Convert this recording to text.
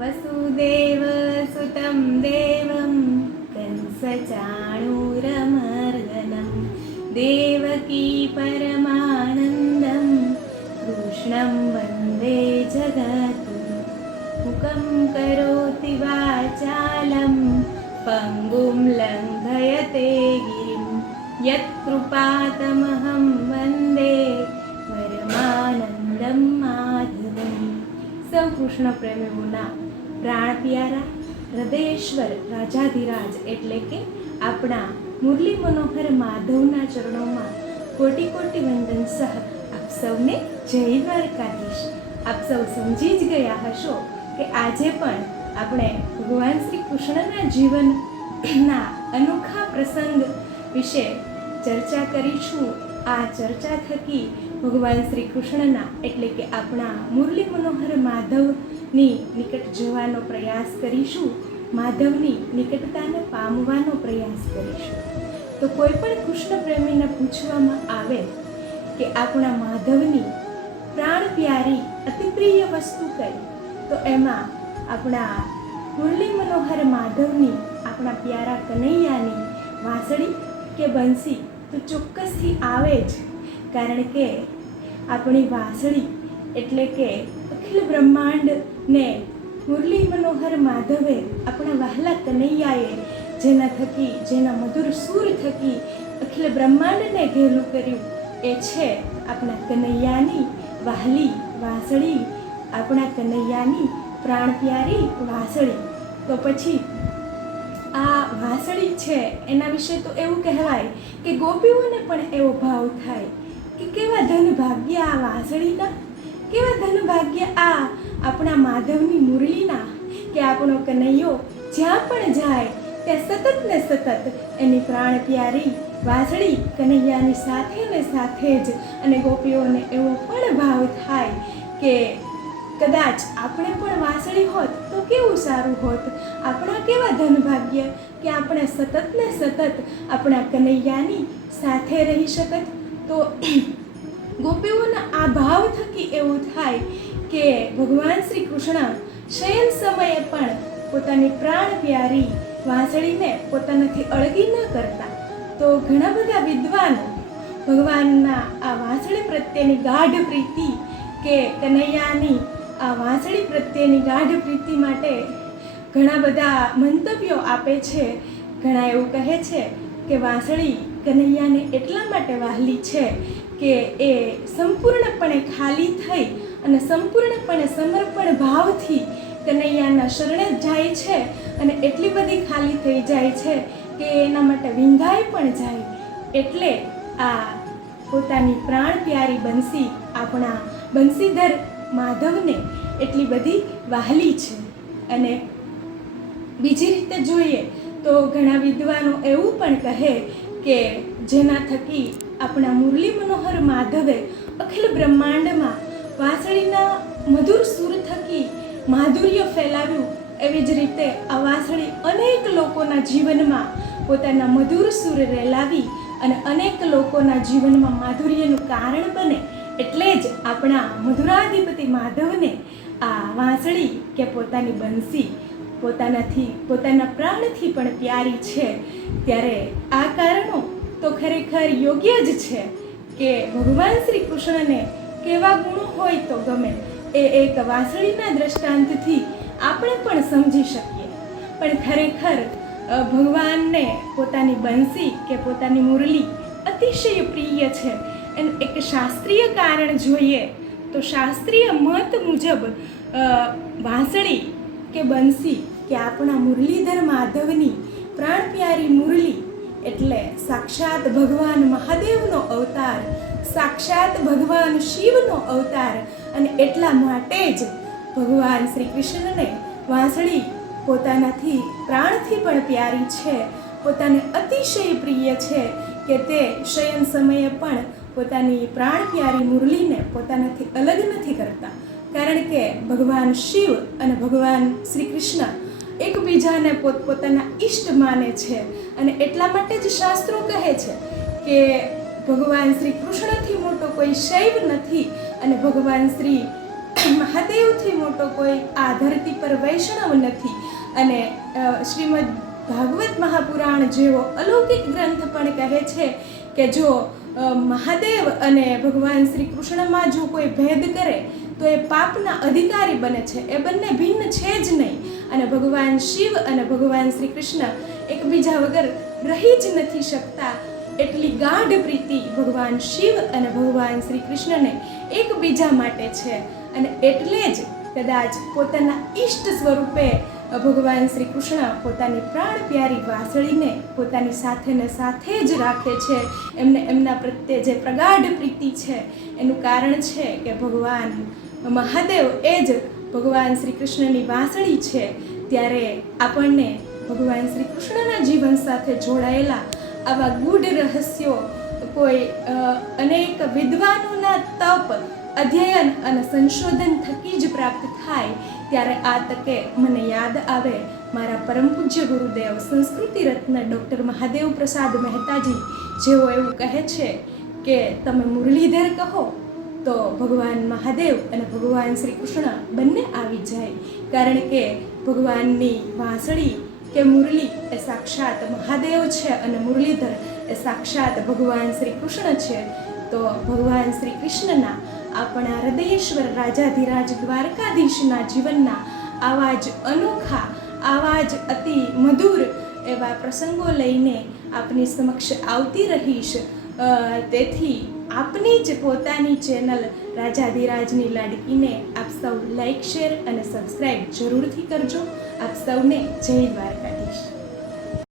वसुदेवसुतं देवं कंसचाणूरमर्दनं देवकी परमानन्दं कृष्णं वन्दे जगद्गुरुं मुखं करोति वाचालं पङ्गुं लङ्घयते गिरिं यत्कृपातमहं वन्दे પરમાનંદમ માધવમ. સૌ કૃષ્ણ પ્રેમીઓના પ્રાણ પ્યારા હૃદયેશ્વર રાજાધિરાજ એટલે કે આપણા મુરલી મનોહર માધવના ચરણોમાં કોટી કોટી વંદન સહ આપ સૌને જય દ્વારકાધીશ. આપ સૌ સમજી જ ગયા હશો કે આજે પણ આપણે ભગવાન શ્રી કૃષ્ણના જીવનના અનોખા પ્રસંગ વિશે ચર્ચા કરીશું. આ ચર્ચા થકી ભગવાન શ્રી કૃષ્ણના એટલે કે આપણા મુરલી મનોહર માધવની નિકટ જવાનો પ્રયાસ કરીશું, માધવની નિકટતાને પામવાનો પ્રયાસ કરીશું. તો કોઈ પણ કૃષ્ણ પ્રેમીને પૂછવામાં આવે કે આપણા માધવની પ્રાણ પ્યારી અતિ પ્રિય વસ્તુ કઈ, તો એમાં આપણા મુરલી મનોહર માધવની, આપણા પ્યારા કનૈયાની વાંસળી કે બંસી તો ચોક્કસથી આવે જ. કારણ કે આપણી વાંસળી એટલે કે અખિલ બ્રહ્માંડને મુરલી મનોહર માધવે, આપણા વહાલા કનૈયાએ જેના થકી, જેના મધુર સૂર થકી અખિલ બ્રહ્માંડને ઘેલું કર્યું, એ છે આપણા કનૈયાની વહાલી વાંસળી, આપણા કનૈયાની પ્રાણ પ્યારી વાંસળી. તો પછી આ વાંસળી છે એના વિશે તો એવું કહેવાય કે ગોપીઓને પણ એવો ભાવ થાય કે કેવા ધન ભાગ્ય આ વાંસળીના, કેવા ધન ભાગ્ય આ આપણા માધવની મુરલીના, કે આપણો કનૈયો જ્યાં પણ જાય ત્યાં સતત ને સતત એની પ્રાણ પ્યારી વાંસળી કનૈયાની સાથે ને સાથે જ. અને ગોપીઓને એવો પણ ભાવ થાય કે કદાચ આપણે પણ વાંસળી હોત તો કેવું સારું હોત, આપણા કેવા ધન ભાગ્ય કે આપણે સતત ને સતત આપણા કનૈયાની સાથે રહી શકત. તો ગોપીઓના આ ભાવ થકી એવું થાય કે ભગવાન શ્રી કૃષ્ણ શયન સમયે પણ પોતાની પ્રાણ પ્યારી વાંસળીને પોતાનાથી અળગી ન કરતા. તો ઘણા બધા વિદ્વાનો ભગવાનના આ વાંસળી પ્રત્યેની ગાઢ પ્રીતિ કે કનૈયાની આ વાંસળી પ્રત્યેની ગાઢ પ્રીતિ માટે ઘણા બધા મંતવ્યો આપે છે. ઘણા એવું કહે છે કે વાંસળી કનૈયાને એટલા માટે વહાલી છે કે એ સંપૂર્ણપણે ખાલી થઈ અને સંપૂર્ણપણે સમર્પણ ભાવથી કનૈયાના શરણે જાય છે, અને એટલી બધી ખાલી થઈ જાય છે કે એના માટે વિંધાઈ પણ જાય. એટલે આ પોતાની પ્રાણ પ્યારી બંસી આપણા બંસીધર માધવને એટલી બધી વહાલી છે. અને બીજી રીતે જોઈએ તો ઘણા વિદ્વાનો એવું પણ કહે કે જેના થકી આપણા મુરલી મનોહર માધવે અખિલ બ્રહ્માંડમાં વાંસળીના મધુર સૂર થકી માધુર્ય ફેલાવ્યું, એવી જ રીતે આ વાંસળી અનેક લોકોના જીવનમાં પોતાના મધુર સૂર રેલાવી અને અનેક લોકોના જીવનમાં માધુર્યનું કારણ બને. એટલે જ આપણા મધુરાધિપતિ માધવને આ વાંસળી કે પોતાની બંસી પોતાના પ્રાણથી પણ પ્યારી છે. ત્યારે આ કારણો તો ખરેખર યોગ્ય જ છે કે ભગવાન શ્રી કૃષ્ણને કેવા ગુણો હોય તો ગમે, એ એક વાંસળીના દ્રષ્ટાંતથી આપણે પણ સમજી શકીએ. પણ ખરેખર ભગવાનને પોતાની બંસી કે પોતાની મુરલી અતિશય પ્રિય છે. એનું એક શાસ્ત્રીય કારણ જોઈએ તો શાસ્ત્રીય મત મુજબ વાંસળી કે બંસી કે આપણા મુરલીધર માધવની પ્રાણ પ્યારી મુરલી એટલે સાક્ષાત ભગવાન મહાદેવનો અવતાર, સાક્ષાત ભગવાન શિવનો અવતાર. અને એટલા માટે જ ભગવાન શ્રી કૃષ્ણને વાંસળી પોતાનાથી પ્રાણથી પણ પ્યારી છે, પોતાને અતિશય પ્રિય છે કે તે શયન સમયે પણ પોતાની પ્રાણ પ્યારી મુરલીને પોતાનાથી અલગ નથી કરતા. કારણ કે ભગવાન શિવ અને ભગવાન શ્રી કૃષ્ણ એકબીજાને પોતપોતાના ઈષ્ટ માને છે. અને એટલા માટે જ શાસ્ત્રો કહે છે કે ભગવાન શ્રી કૃષ્ણથી મોટો કોઈ શૈવ નથી અને ભગવાન શ્રી મહાદેવથી મોટો કોઈ આ ધરતી પર પર વૈષ્ણવ નથી. અને શ્રીમદ ભાગવત મહાપુરાણ જેવો અલૌકિક ગ્રંથ પણ કહે છે કે જો મહાદેવ અને ભગવાન શ્રી કૃષ્ણમાં જો કોઈ ભેદ કરે તો એ પાપના અધિકારી બને છે. એ બંને ભિન્ન છે જ નહીં. અને ભગવાન શિવ અને ભગવાન શ્રી કૃષ્ણ એકબીજા વગર રહી જ નથી શકતા. એટલી ગાઢ પ્રીતિ ભગવાન શિવ અને ભગવાન શ્રી કૃષ્ણને એકબીજા માટે છે. અને એટલે જ કદાચ પોતાના ઈષ્ટ સ્વરૂપે ભગવાન શ્રી કૃષ્ણ પોતાની પ્રાણ પ્યારી વાસળીને પોતાની સાથે ને સાથે જ રાખે છે. એમને એમના પ્રત્યે જે પ્રગાઢ પ્રીતિ છે એનું કારણ છે કે ભગવાન મહાદેવ એ જ ભગવાન શ્રી કૃષ્ણની વાસળી છે. ત્યારે આપણને ભગવાન શ્રી કૃષ્ણના જીવન સાથે જોડાયેલા આવા ગૂઢ રહસ્યો કોઈ અનેક વિદ્વાનોના તપ, અધ્યયન અને સંશોધન થકી જ પ્રાપ્ત થાય. ત્યારે આ તકે મને યાદ આવે મારા પરમ પૂજ્ય ગુરુદેવ સંસ્કૃતિ રત્ન ડૉક્ટર મહાદેવ પ્રસાદ મહેતાજી, જેઓ એવું કહે છે કે તમે મુરલીધર કહો તો ભગવાન મહાદેવ અને ભગવાન શ્રી કૃષ્ણ બંને આવી જાય. કારણ કે ભગવાનની વાંસળી કે મુરલી એ સાક્ષાત મહાદેવ છે અને મુરલીધર એ સાક્ષાત ભગવાન શ્રી કૃષ્ણ છે. તો ભગવાન શ્રી કૃષ્ણના આપણા હૃદયેશ્વર રાજાધિરાજ દ્વારકાધીશના જીવનના આવા જ અનોખા, આવા જ અતિ મધુર એવા પ્રસંગો લઈને આપની સમક્ષ આવતી રહીશ. તેથી આપની જ પોતાની ચેનલ રાજાધિરાજની લાડકીને આપ સૌ લાઈક, શેર અને સબસ્ક્રાઈબ જરૂરથી કરજો. આપ સૌને જય દ્વારકા.